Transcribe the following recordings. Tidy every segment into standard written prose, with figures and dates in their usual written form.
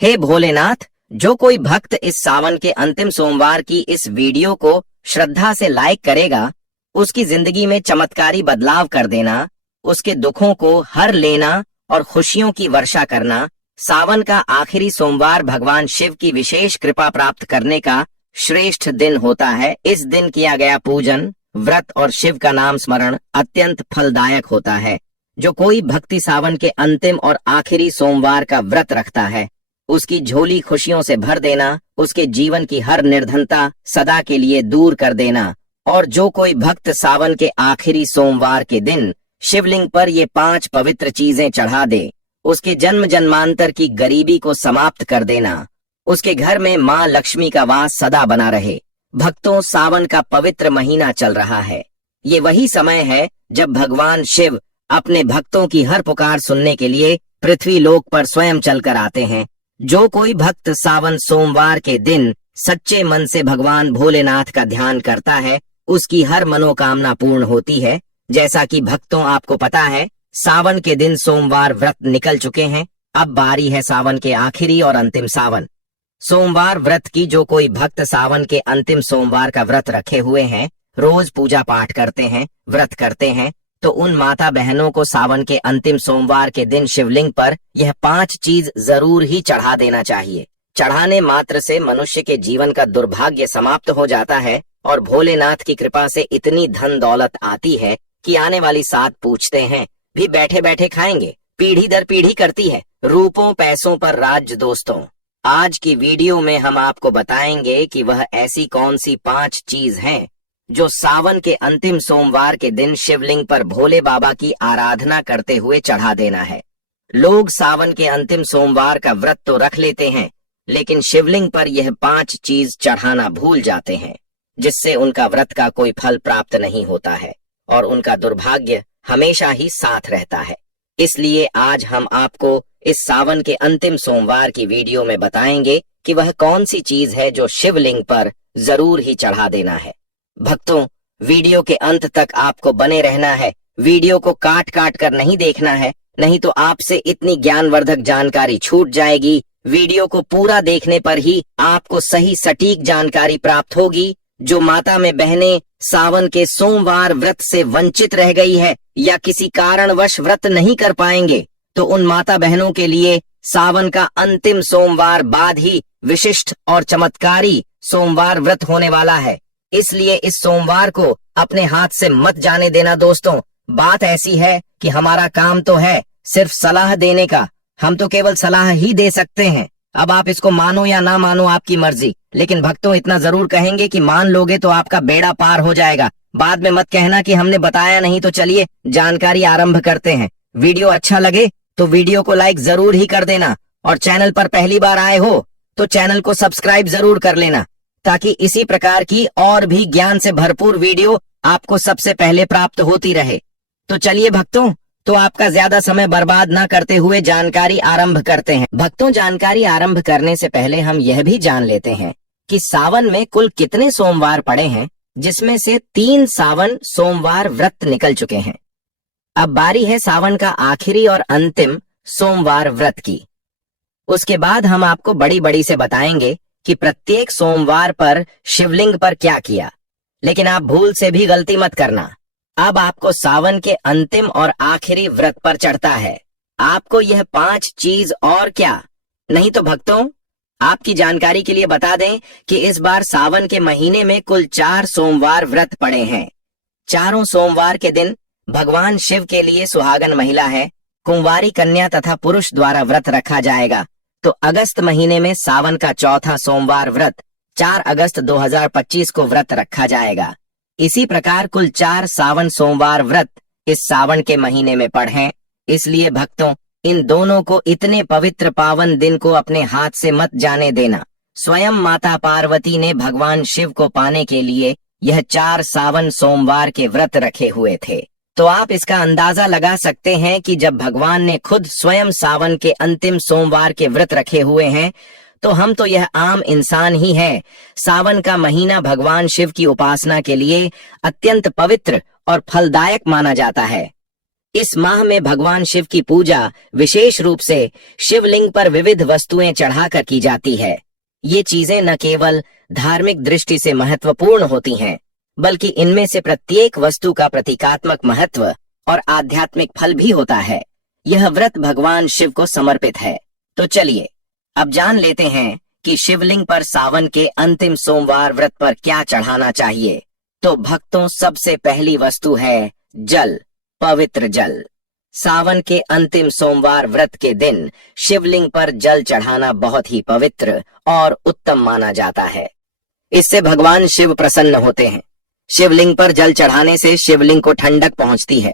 हे भोलेनाथ, जो कोई भक्त इस सावन के अंतिम सोमवार की इस वीडियो को श्रद्धा से लाइक करेगा, उसकी जिंदगी में चमत्कारी बदलाव कर देना, उसके दुखों को हर लेना और खुशियों की वर्षा करना। सावन का आखिरी सोमवार भगवान शिव की विशेष कृपा प्राप्त करने का श्रेष्ठ दिन होता है। इस दिन किया गया पूजन, व्रत और शिव का नाम स्मरण अत्यंत फलदायक होता है। जो कोई भक्ति सावन के अंतिम और आखिरी सोमवार का व्रत रखता है, उसकी झोली खुशियों से भर देना, उसके जीवन की हर निर्धनता सदा के लिए दूर कर देना। और जो कोई भक्त सावन के आखिरी सोमवार के दिन शिवलिंग पर ये 5 पवित्र चीजें चढ़ा दे, उसके जन्म जन्मांतर की गरीबी को समाप्त कर देना, उसके घर में माँ लक्ष्मी का वास सदा बना रहे। भक्तों, सावन का पवित्र महीना चल रहा है। ये वही समय है जब भगवान शिव अपने भक्तों की हर पुकार सुनने के लिए पृथ्वी लोक पर स्वयं चलकर आते हैं। जो कोई भक्त सावन सोमवार के दिन सच्चे मन से भगवान भोलेनाथ का ध्यान करता है, उसकी हर मनोकामना पूर्ण होती है। जैसा कि भक्तों आपको पता है, सावन के दिन सोमवार व्रत निकल चुके हैं। अब बारी है सावन के आखिरी और अंतिम सावन सोमवार व्रत की। जो कोई भक्त सावन के अंतिम सोमवार का व्रत रखे हुए हैं, रोज पूजा पाठ करते हैं, व्रत करते हैं, तो उन माता बहनों को सावन के अंतिम सोमवार के दिन शिवलिंग पर यह 5 चीज जरूर ही चढ़ा देना चाहिए। चढ़ाने मात्र से मनुष्य के जीवन का दुर्भाग्य समाप्त हो जाता है और भोलेनाथ की कृपा से इतनी धन दौलत आती है कि आने वाली 7 पूछते हैं भी बैठे बैठे खाएंगे। पीढ़ी दर पीढ़ी करती है रूपों पैसों पर राज। दोस्तों, आज की वीडियो में हम आपको बताएंगे कि वह ऐसी कौन सी 5 चीज हैं जो सावन के अंतिम सोमवार के दिन शिवलिंग पर भोले बाबा की आराधना करते हुए चढ़ा देना है। लोग सावन के अंतिम सोमवार का व्रत तो रख लेते हैं, लेकिन शिवलिंग पर यह 5 चीज चढ़ाना भूल जाते हैं, जिससे उनका व्रत का कोई फल प्राप्त नहीं होता है और उनका दुर्भाग्य हमेशा ही साथ रहता है। इसलिए आज हम आपको इस सावन के अंतिम सोमवार की वीडियो में बताएंगे कि वह कौन सी चीज है जो शिवलिंग पर जरूर ही चढ़ा देना है। भक्तों, वीडियो के अंत तक आपको बने रहना है। वीडियो को काट काट कर नहीं देखना है, नहीं तो आपसे इतनी ज्ञानवर्धक जानकारी छूट जाएगी। वीडियो को पूरा देखने पर ही आपको सही सटीक जानकारी प्राप्त होगी। जो माता में बहनें सावन के सोमवार व्रत से वंचित रह गई है या किसी कारणवश व्रत नहीं कर पाएंगे, तो उन माता बहनों के लिए सावन का अंतिम सोमवार बाद ही विशिष्ट और चमत्कारी सोमवार व्रत होने वाला है। इसलिए इस सोमवार को अपने हाथ से मत जाने देना। दोस्तों, बात ऐसी है कि हमारा काम तो है सिर्फ सलाह देने का। हम तो केवल सलाह ही दे सकते हैं। अब आप इसको मानो या ना मानो, आपकी मर्जी। लेकिन भक्तों, इतना जरूर कहेंगे कि मान लोगे तो आपका बेड़ा पार हो जाएगा। बाद में मत कहना कि हमने बताया नहीं। तो चलिए जानकारी आरंभ करते हैं। वीडियो अच्छा लगे तो वीडियो को लाइक जरूर ही कर देना, और चैनल पर पहली बार आए हो तो चैनल को सब्सक्राइब जरूर कर लेना, ताकि इसी प्रकार की और भी ज्ञान से भरपूर वीडियो आपको सबसे पहले प्राप्त होती रहे। तो चलिए भक्तों, तो आपका ज्यादा समय बर्बाद ना करते हुए जानकारी आरंभ करते हैं। भक्तों, जानकारी आरंभ करने से पहले हम यह भी जान लेते हैं कि सावन में कुल कितने सोमवार पड़े हैं, जिसमें से 3 सावन सोमवार व्रत निकल चुके हैं। अब बारी है सावन का आखिरी और अंतिम सोमवार व्रत की। उसके बाद हम आपको बड़ी बड़ी से बताएंगे कि प्रत्येक सोमवार पर शिवलिंग पर क्या किया। लेकिन आप भूल से भी गलती मत करना। अब आपको सावन के अंतिम और आखिरी व्रत पर चढ़ता है। आपको यह 5 चीज और क्या नहीं। तो भक्तों, आपकी जानकारी के लिए बता दें कि इस बार सावन के महीने में कुल 4 सोमवार व्रत पड़े हैं। चारों सोमवार के दिन भगवान शिव के लिए सुहागन महिला है, कुंवारी कन्या तथा पुरुष द्वारा व्रत रखा जाएगा। तो अगस्त महीने में सावन का चौथा सोमवार व्रत 4 अगस्त 2025 को व्रत रखा जाएगा। इसी प्रकार कुल 4 सावन सोमवार व्रत इस सावन के महीने में पड़े। इसलिए भक्तों, इन दोनों को इतने पवित्र पावन दिन को अपने हाथ से मत जाने देना। स्वयं माता पार्वती ने भगवान शिव को पाने के लिए यह 4 सावन सोमवार के व्रत रखे हुए थे। तो आप इसका अंदाजा लगा सकते हैं कि जब भगवान ने खुद स्वयं सावन के अंतिम सोमवार के व्रत रखे हुए हैं, तो हम तो यह आम इंसान ही है। सावन का महीना भगवान शिव की उपासना के लिए अत्यंत पवित्र और फलदायक माना जाता है। इस माह में भगवान शिव की पूजा विशेष रूप से शिवलिंग पर विविध वस्तुएं चढ़ाकर की जाती है। ये चीजें न केवल धार्मिक दृष्टि से महत्वपूर्ण होती हैं, बल्कि इनमें से प्रत्येक वस्तु का प्रतीकात्मक महत्व और आध्यात्मिक फल भी होता है। यह व्रत भगवान शिव को समर्पित है। तो चलिए अब जान लेते हैं कि शिवलिंग पर सावन के अंतिम सोमवार व्रत पर क्या चढ़ाना चाहिए। तो भक्तों, सबसे पहली वस्तु है जल, पवित्र जल। सावन के अंतिम सोमवार व्रत के दिन शिवलिंग पर जल चढ़ाना बहुत ही पवित्र और उत्तम माना जाता है। इससे भगवान शिव प्रसन्न होते हैं। शिवलिंग पर जल चढ़ाने से शिवलिंग को ठंडक पहुंचती है।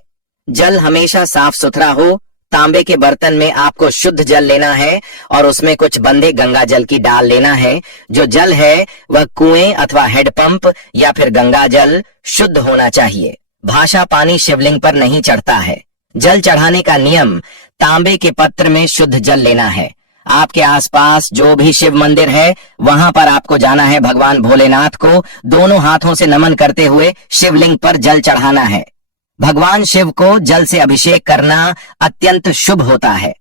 जल हमेशा साफ सुथरा हो। तांबे के बर्तन में आपको शुद्ध जल लेना है और उसमें कुछ बंदे गंगा जल की डाल लेना है। जो जल है वह कुएं अथवा हेडपंप या फिर गंगा जल शुद्ध होना चाहिए। भाषा पानी शिवलिंग पर नहीं चढ़ता है। जल चढ़ाने का नियम, तांबे के पत्र में शुद्ध जल लेना है। आपके आसपास जो भी शिव मंदिर है वहां पर आपको जाना है। भगवान भोलेनाथ को दोनों हाथों से नमन करते हुए शिवलिंग पर जल चढ़ाना है। भगवान शिव को जल से अभिषेक करना अत्यंत शुभ होता है।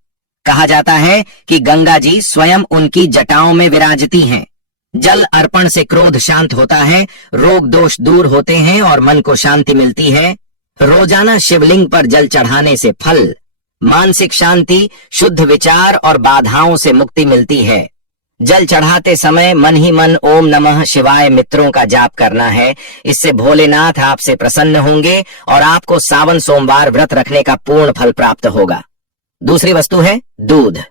कहा जाता है कि गंगा जी स्वयं उनकी जटाओं में विराजती हैं। जल अर्पण से क्रोध शांत होता है, रोग दोष दूर होते हैं और मन को शांति मिलती है। रोजाना शिवलिंग पर जल चढ़ाने से फल, मानसिक शांति, शुद्ध विचार और बाधाओं से मुक्ति मिलती है। जल चढ़ाते समय मन ही मन ओम नमः शिवाय मित्रों का जाप करना है। इससे भोलेनाथ आपसे प्रसन्न होंगे और आपको सावन सोमवार व्रत रखने का पूर्ण फल प्राप्त होगा। दूसरी वस्तु है दूध।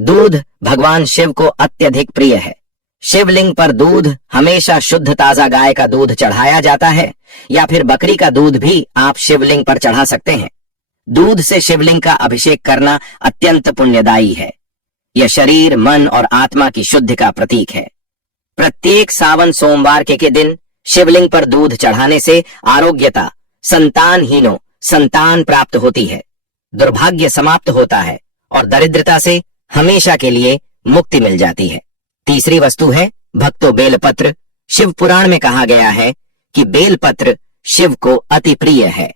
दूध भगवान शिव को अत्यधिक प्रिय है। शिवलिंग पर दूध हमेशा शुद्ध ताजा गाय का दूध चढ़ाया जाता है या फिर बकरी का दूध भी आप शिवलिंग पर चढ़ा सकते हैं। दूध से शिवलिंग का अभिषेक करना अत्यंत पुण्यदायी है। यह शरीर, मन और आत्मा की शुद्धि का प्रतीक है। प्रत्येक सावन सोमवार के दिन शिवलिंग पर दूध चढ़ाने से आरोग्यता, संतानहीनों संतान प्राप्त होती है, दुर्भाग्य समाप्त होता है और दरिद्रता से हमेशा के लिए मुक्ति मिल जाती है। तीसरी वस्तु है भक्तों बेलपत्र। शिव पुराण में कहा गया है कि बेलपत्र शिव को अति प्रिय है।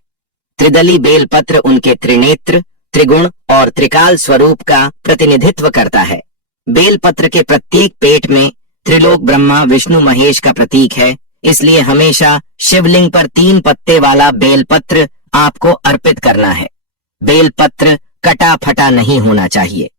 त्रिदली बेलपत्र उनके त्रिनेत्र, त्रिगुण और त्रिकाल स्वरूप का प्रतिनिधित्व करता है। बेलपत्र के प्रत्येक पेट में त्रिलोक ब्रह्मा विष्णु महेश का प्रतीक है। इसलिए हमेशा शिवलिंग पर 3 पत्ते वाला बेलपत्र आपको अर्पित करना है। बेलपत्र कटा फटा नहीं होना चाहिए।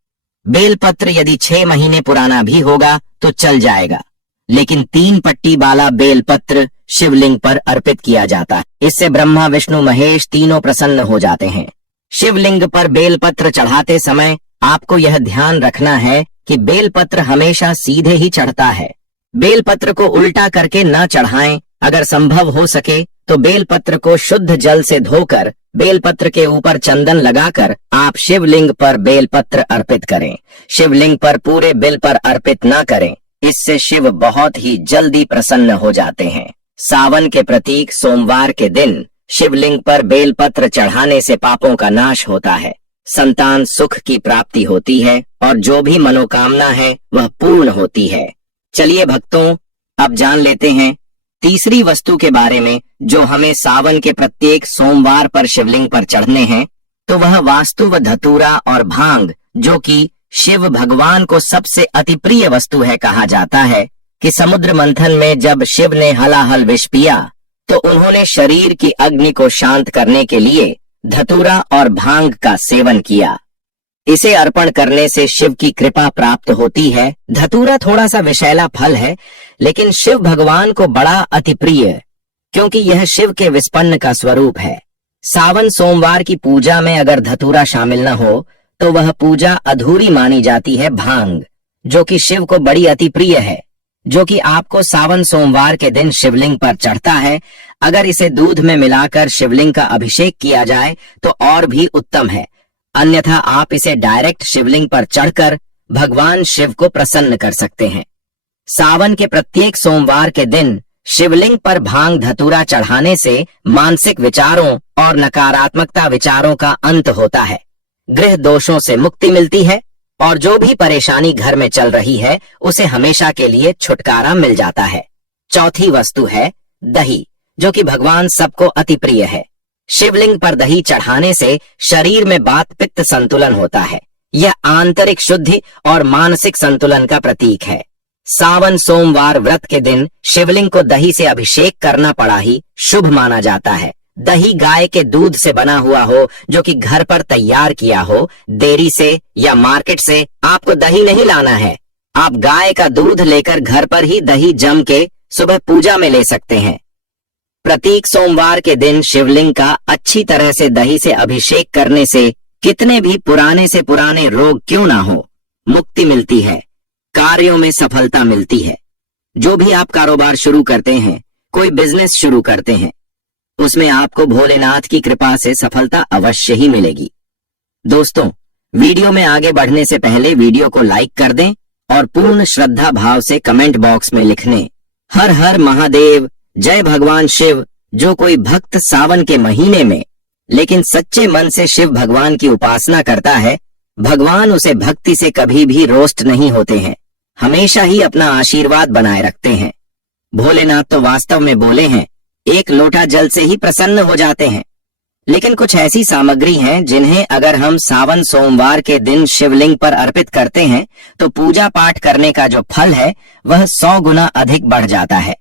बेलपत्र यदि 6 महीने पुराना भी होगा तो चल जाएगा, लेकिन 3 पट्टी वाला बेलपत्र शिवलिंग पर अर्पित किया जाता है। इससे ब्रह्मा विष्णु महेश तीनों प्रसन्न हो जाते हैं। शिवलिंग पर बेलपत्र चढ़ाते समय आपको यह ध्यान रखना है कि बेलपत्र हमेशा सीधे ही चढ़ता है। बेलपत्र को उल्टा करके न चढ़ाएं। अगर संभव हो सके तो बेलपत्र को शुद्ध जल से धोकर बेलपत्र के ऊपर चंदन लगाकर आप शिवलिंग पर बेलपत्र अर्पित करें। शिवलिंग पर पूरे बेल पर अर्पित न करें, इससे शिव बहुत ही जल्दी प्रसन्न हो जाते हैं। सावन के प्रतीक सोमवार के दिन शिवलिंग पर बेलपत्र चढ़ाने से पापों का नाश होता है, संतान सुख की प्राप्ति होती है और जो भी मनोकामना है वह पूर्ण होती है। चलिए भक्तों, अब जान लेते हैं तीसरी वस्तु के बारे में जो हमें सावन के प्रत्येक सोमवार पर शिवलिंग पर चढ़ने हैं। तो वह वास्तु व धतूरा और भांग, जो कि शिव भगवान को सबसे अति प्रिय वस्तु है। कहा जाता है कि समुद्र मंथन में जब शिव ने हलाहल विष पिया तो उन्होंने शरीर की अग्नि को शांत करने के लिए धतूरा और भांग का सेवन किया। इसे अर्पण करने से शिव की कृपा प्राप्त होती है। धतूरा थोड़ा सा विषैला फल है, लेकिन शिव भगवान को बड़ा अति प्रिय, क्योंकि यह शिव के विस्पन्न का स्वरूप है। सावन सोमवार की पूजा में अगर धतूरा शामिल न हो तो वह पूजा अधूरी मानी जाती है। भांग, जो कि शिव को बड़ी अति प्रिय है, जो कि आपको सावन सोमवार के दिन शिवलिंग पर चढ़ता है। अगर इसे दूध में मिलाकर शिवलिंग का अभिषेक किया जाए तो और भी उत्तम है, अन्यथा आप इसे डायरेक्ट शिवलिंग पर चढ़कर भगवान शिव को प्रसन्न कर सकते हैं। सावन के प्रत्येक सोमवार के दिन शिवलिंग पर भांग धतूरा चढ़ाने से मानसिक विचारों और नकारात्मकता विचारों का अंत होता है, गृह दोषों से मुक्ति मिलती है और जो भी परेशानी घर में चल रही है उसे हमेशा के लिए छुटकारा मिल जाता है। चौथी वस्तु है दही, जो कि भगवान सबको अति प्रिय है। शिवलिंग पर दही चढ़ाने से शरीर में वात पित्त संतुलन होता है। यह आंतरिक शुद्धि और मानसिक संतुलन का प्रतीक है। सावन सोमवार व्रत के दिन शिवलिंग को दही से अभिषेक करना बड़ा ही शुभ माना जाता है। दही गाय के दूध से बना हुआ हो, जो कि घर पर तैयार किया हो। डेयरी से या मार्केट से आपको दही नहीं लाना है। आप गाय का दूध लेकर घर पर ही दही जम के सुबह पूजा में ले सकते हैं। प्रत्येक सोमवार के दिन शिवलिंग का अच्छी तरह से दही से अभिषेक करने से कितने भी पुराने से पुराने रोग क्यों ना हो, मुक्ति मिलती है, कार्यों में सफलता मिलती है। जो भी आप कारोबार शुरू करते हैं, कोई बिजनेस शुरू करते हैं, उसमें आपको भोलेनाथ की कृपा से सफलता अवश्य ही मिलेगी। दोस्तों, वीडियो में आगे बढ़ने से पहले वीडियो को लाइक कर दें और पूर्ण श्रद्धा भाव से कमेंट बॉक्स में लिखने हर हर महादेव, जय भगवान शिव। जो कोई भक्त सावन के महीने में लेकिन सच्चे मन से शिव भगवान की उपासना करता है, भगवान उसे भक्ति से कभी भी रोस्ट नहीं होते हैं, हमेशा ही अपना आशीर्वाद बनाए रखते हैं। भोलेनाथ तो वास्तव में बोले हैं, एक लोटा जल से ही प्रसन्न हो जाते हैं। लेकिन कुछ ऐसी सामग्री हैं जिन्हें अगर हम सावन सोमवार के दिन शिवलिंग पर अर्पित करते हैं तो पूजा पाठ करने का जो फल है वह 100 गुना अधिक बढ़ जाता है।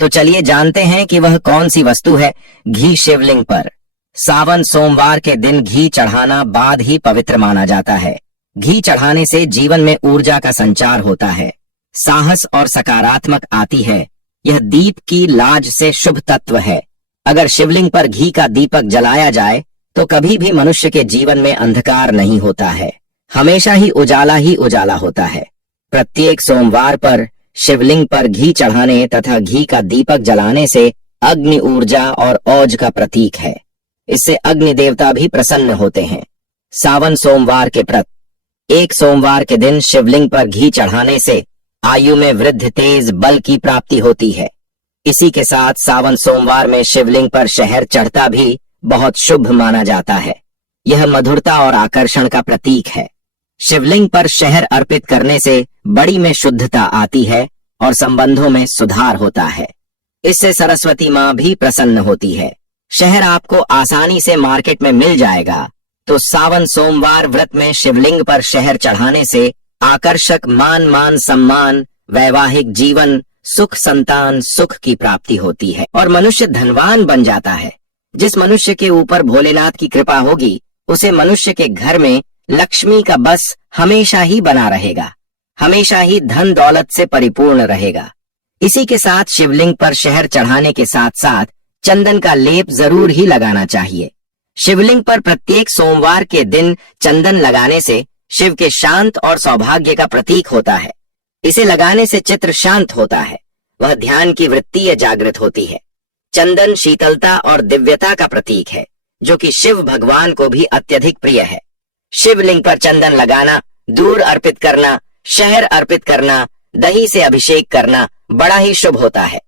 तो चलिए जानते हैं कि वह कौन सी वस्तु है। घी शिवलिंग पर सावन सोमवार के दिन घी चढ़ाना बाद ही पवित्र माना जाता है। घी चढ़ाने से जीवन में ऊर्जा का संचार होता है, साहस और सकारात्मक आती है। यह दीप की लाज से शुभ तत्व है। अगर शिवलिंग पर घी का दीपक जलाया जाए तो कभी भी मनुष्य के जीवन में अंधकार नहीं होता है, हमेशा ही उजाला होता है। प्रत्येक सोमवार पर शिवलिंग पर घी चढ़ाने तथा घी का दीपक जलाने से अग्नि ऊर्जा और ओज का प्रतीक है। इससे अग्नि देवता भी प्रसन्न होते हैं। सावन सोमवार के व्रत एक सोमवार के दिन शिवलिंग पर घी चढ़ाने से आयु में वृद्धि, तेज बल की प्राप्ति होती है। इसी के साथ सावन सोमवार में शिवलिंग पर शहद चढ़ता भी बहुत शुभ माना जाता है। यह मधुरता और आकर्षण का प्रतीक है। शिवलिंग पर शहद अर्पित करने से बड़ी में शुद्धता आती है और संबंधों में सुधार होता है। इससे सरस्वती माँ भी प्रसन्न होती है। शहद आपको आसानी से मार्केट में मिल जाएगा, तो सावन सोमवार व्रत में शिवलिंग पर शहद चढ़ाने से आकर्षक मान सम्मान, वैवाहिक जीवन, सुख, संतान सुख की प्राप्ति होती है और मनुष्य धनवान बन जाता है। जिस मनुष्य के ऊपर भोलेनाथ की कृपा होगी, उसे मनुष्य के घर में लक्ष्मी का बस हमेशा ही बना रहेगा, हमेशा ही धन दौलत से परिपूर्ण रहेगा। इसी के साथ शिवलिंग पर शहद चढ़ाने के साथ साथ चंदन का लेप जरूर ही लगाना चाहिए। शिवलिंग पर प्रत्येक सोमवार के दिन चंदन लगाने से शिव के शांत और सौभाग्य का प्रतीक होता है। इसे लगाने से चित्त शांत होता है, वह ध्यान की वृत्ति जागृत होती है। चंदन शीतलता और दिव्यता का प्रतीक है, जो कि शिव भगवान को भी अत्यधिक प्रिय है। शिवलिंग पर चंदन लगाना, दूध अर्पित करना, शहद अर्पित करना, दही से अभिषेक करना बड़ा ही शुभ होता है।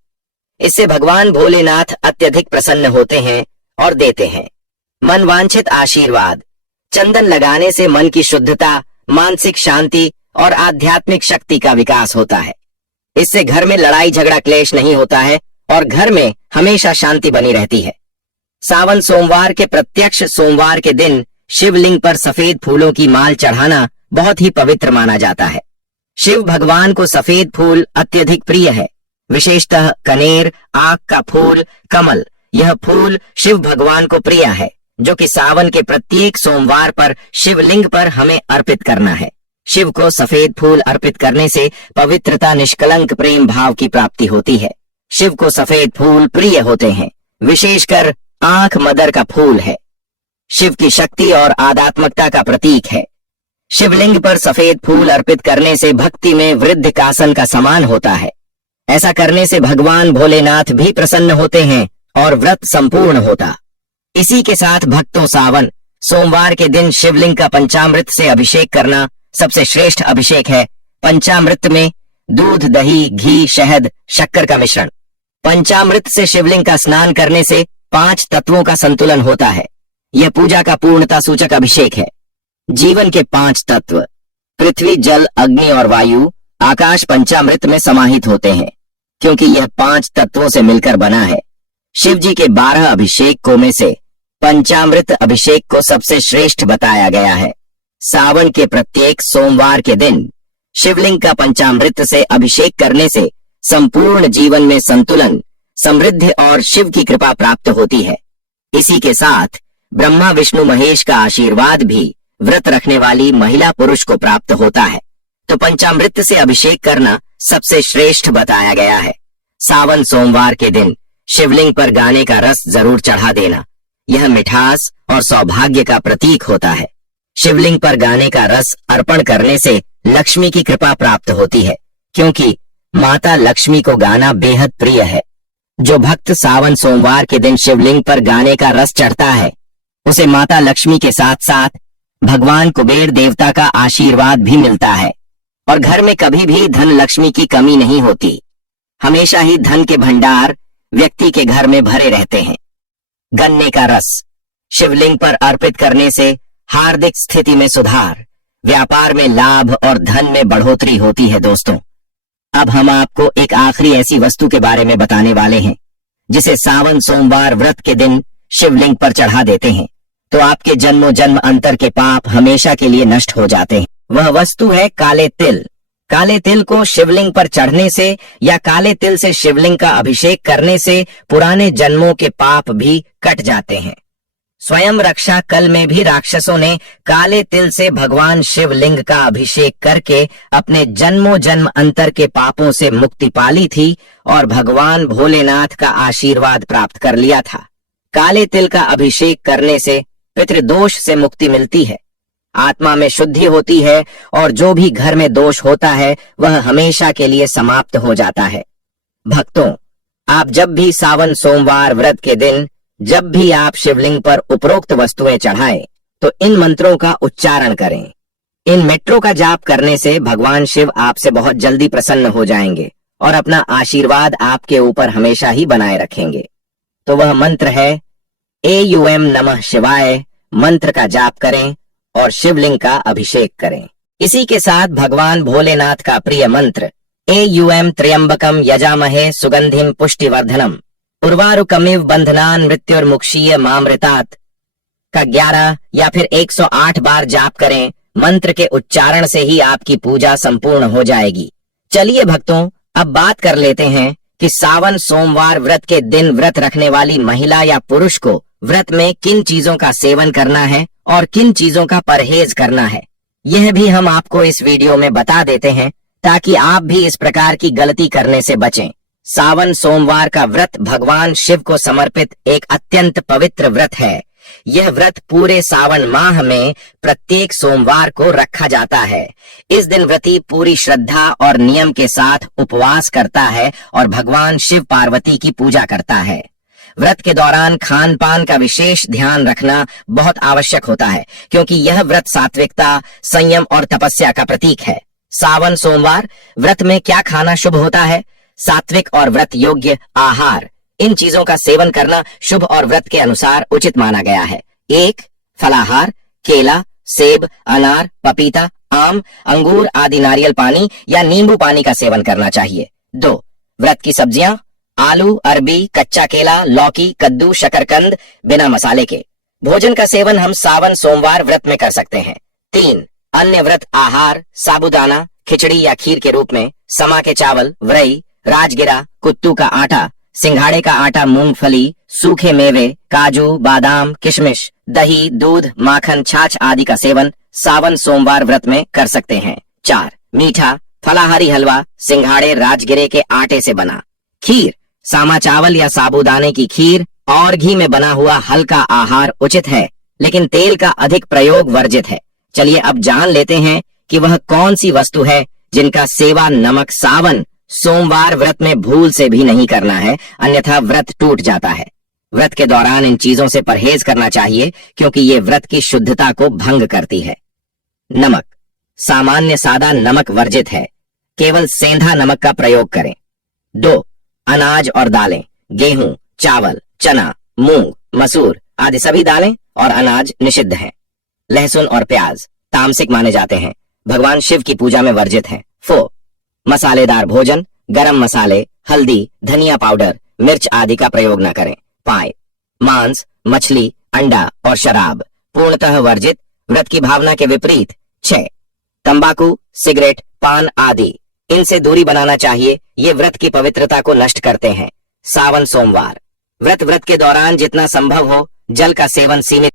इससे भगवान भोलेनाथ अत्यधिक प्रसन्न होते हैं और देते हैं मनवांछित आशीर्वाद। चंदन लगाने से मन की शुद्धता, मानसिक शांति और आध्यात्मिक शक्ति का विकास होता है। इससे घर में लड़ाई झगड़ा क्लेश नहीं होता है और घर में हमेशा शांति बनी रहती है। सावन सोमवार के प्रत्यक्ष सोमवार के दिन शिवलिंग पर सफेद फूलों की माल चढ़ाना बहुत ही पवित्र माना जाता है। शिव भगवान को सफेद फूल अत्यधिक प्रिय है, विशेषतः कनेर, आक का फूल, कमल। यह फूल शिव भगवान को प्रिय है, जो कि सावन के प्रत्येक सोमवार पर शिवलिंग पर हमें अर्पित करना है। शिव को सफेद फूल अर्पित करने से पवित्रता, निष्कलंक प्रेम भाव की प्राप्ति होती है। शिव को सफेद फूल प्रिय होते हैं, विशेषकर आंख मदर का फूल है। शिव की शक्ति और आध्यात्मिकता का प्रतीक है। शिवलिंग पर सफेद फूल अर्पित करने से भक्ति में वृद्धि कासन का समान होता है। ऐसा करने से भगवान भोलेनाथ भी प्रसन्न होते हैं और व्रत संपूर्ण होता। इसी के साथ भक्तों, सावन सोमवार के दिन शिवलिंग का पंचामृत से अभिषेक करना सबसे श्रेष्ठ अभिषेक है। पंचामृत में दूध, दही, घी, शहद, शक्कर का मिश्रण। पंचामृत से शिवलिंग का स्नान करने से 5 तत्वों का संतुलन होता है। यह पूजा का पूर्णता सूचक अभिषेक है। जीवन के 5 तत्व पृथ्वी, जल, अग्नि और वायु, आकाश पंचामृत में समाहित होते हैं, क्योंकि यह 5 तत्वों से मिलकर बना है। शिव जी के 12 अभिषेकों में से पंचामृत अभिषेक को सबसे श्रेष्ठ बताया गया है। सावन के प्रत्येक सोमवार के दिन शिवलिंग का पंचामृत से अभिषेक करने से संपूर्ण जीवन में संतुलन, समृद्धि और शिव की कृपा प्राप्त होती है। इसी के साथ ब्रह्मा विष्णु महेश का आशीर्वाद भी व्रत रखने वाली महिला पुरुष को प्राप्त होता है। तो पंचामृत से अभिषेक करना सबसे श्रेष्ठ बताया गया है। सावन सोमवार के दिन शिवलिंग पर गाने का रस जरूर चढ़ा देना। यह मिठास और सौभाग्य का प्रतीक होता है। शिवलिंग पर गाने का रस अर्पण करने से लक्ष्मी की कृपा प्राप्त होती है, क्योंकि माता लक्ष्मी को गाना बेहद प्रिय है। जो भक्त सावन सोमवार के दिन शिवलिंग पर गाने का रस चढ़ता है, उसे माता लक्ष्मी के साथ साथ भगवान कुबेर देवता का आशीर्वाद भी मिलता है और घर में कभी भी धन लक्ष्मी की कमी नहीं होती। हमेशा ही धन के भंडार व्यक्ति के घर में भरे रहते हैं। गन्ने का रस शिवलिंग पर अर्पित करने से हार्दिक स्थिति में सुधार, व्यापार में लाभ और धन में बढ़ोतरी होती है। दोस्तों, अब हम आपको एक आखिरी ऐसी वस्तु के बारे में बताने वाले हैं जिसे सावन सोमवार व्रत के दिन शिवलिंग पर चढ़ा देते हैं तो आपके जन्मों जन्म अंतर के पाप हमेशा के लिए नष्ट हो जाते हैं। वह वस्तु है काले तिल। काले तिल को शिवलिंग पर चढ़ने से या काले तिल से शिवलिंग का अभिषेक करने से पुराने जन्मों के पाप भी कट जाते हैं। स्वयं रक्षा कल में भी राक्षसों ने काले तिल से भगवान शिवलिंग का अभिषेक करके अपने जन्मों जन्म अंतर के पापों से मुक्ति पाली थी और भगवान भोलेनाथ का आशीर्वाद प्राप्त कर लिया था। काले तिल का अभिषेक करने से पितृदोष से मुक्ति मिलती है, आत्मा में शुद्धि होती है और जो भी घर में दोष होता है वह हमेशा के लिए समाप्त हो जाता है। भक्तों, आप जब भी सावन सोमवार व्रत के दिन जब भी आप शिवलिंग पर उपरोक्त वस्तुएं चढ़ाएं तो इन मंत्रों का उच्चारण करें। इन मेट्रो का जाप करने से भगवान शिव आपसे बहुत जल्दी प्रसन्न हो जाएंगे और अपना आशीर्वाद आपके ऊपर हमेशा ही बनाए रखेंगे। तो वह मंत्र है एयूएम नमः शिवाय। मंत्र का जाप करें और शिवलिंग का अभिषेक करें। इसी के साथ भगवान भोलेनाथ का प्रिय मंत्र एयूएम त्र्यंबकम यजामहे सुगंधिम पुष्टिवर्धनम उर्वारुकमिव बंधनान मृत्युर्मुक्षीय मामृतात् का 11 या फिर 108 बार जाप करें। मंत्र के उच्चारण से ही आपकी पूजा संपूर्ण हो जाएगी। चलिए भक्तों, अब बात कर लेते हैं कि सावन सोमवार व्रत के दिन व्रत रखने वाली महिला या पुरुष को व्रत में किन चीजों का सेवन करना है और किन चीजों का परहेज करना है। यह भी हम आपको इस वीडियो में बता देते हैं ताकि आप भी इस प्रकार की गलती करने से बचें। सावन सोमवार का व्रत भगवान शिव को समर्पित एक अत्यंत पवित्र व्रत है। यह व्रत पूरे सावन माह में प्रत्येक सोमवार को रखा जाता है। इस दिन व्रती पूरी श्रद्धा और नियम के साथ उपवास करता है और भगवान शिव पार्वती की पूजा करता है। व्रत के दौरान खान पान का विशेष ध्यान रखना बहुत आवश्यक होता है, क्योंकि यह व्रत सात्विकता, संयम और तपस्या का प्रतीक है। सावन सोमवार व्रत में क्या खाना शुभ होता है? सात्विक और व्रत योग्य आहार, इन चीजों का सेवन करना शुभ और व्रत के अनुसार उचित माना गया है। 1. फलाहार, केला, सेब, अनार, पपीता, आम, अंगूर आदि नारियल पानी या नींबू पानी का सेवन करना चाहिए। 2. व्रत की सब्जियां, आलू, अरबी, कच्चा केला, लौकी, कद्दू, शकरकंद बिना मसाले के। भोजन का सेवन हम सावन सोमवार व्रत में कर सकते हैं। 3. अन्य व्रत आहार, साबूदाना, खिचड़ी या खीर के रूप में समा के चावल, व्रई, राजगिरा, कुत्तू का आटा, सिंघाड़े का आटा, मूंगफली, सूखे मेवे, काजू, बादाम, किशमिश, दही, दूध, माखन, छाछ आदि का सेवन सावन सोमवार व्रत में कर सकते हैं। 4. मीठा, फलाहारी हलवा, सिंघाड़े, राजगिरे के आटे से बना। खीर, सामा चावल या साबूदाने की खीर और घी में बना हुआ हल्का आहार उचित है, लेकिन तेल का अधिक प्रयोग वर्जित है। चलिए अब जान लेते हैं कि वह कौन सी वस्तु है जिनका सेवन नमक सावन सोमवार व्रत में भूल से भी नहीं करना है, अन्यथा व्रत टूट जाता है। व्रत के दौरान इन चीजों से परहेज करना चाहिए क्योंकि ये व्रत की शुद्धता को भंग करती है। नमक, सामान्य सादा नमक वर्जित है, केवल सेंधा नमक का प्रयोग करें। 2. अनाज और दालें, गेहूं, चावल, चना, मूंग, मसूर आदि सभी दालें और अनाज निषिद्ध हैं। लहसुन और प्याज तामसिक माने जाते हैं, भगवान शिव की पूजा में वर्जित हैं। 4. मसालेदार भोजन, गरम मसाले, हल्दी, धनिया पाउडर, मिर्च आदि का प्रयोग न करें। 5. मांस, मछली, अंडा और शराब पूर्णतः वर्जित, व्रत की भावना के विपरीत। 6. तंबाकू, सिगरेट, पान आदि इनसे दूरी बनाना चाहिए, ये व्रत की पवित्रता को नष्ट करते हैं। सावन सोमवार व्रत के दौरान जितना संभव हो जल का सेवन सीमित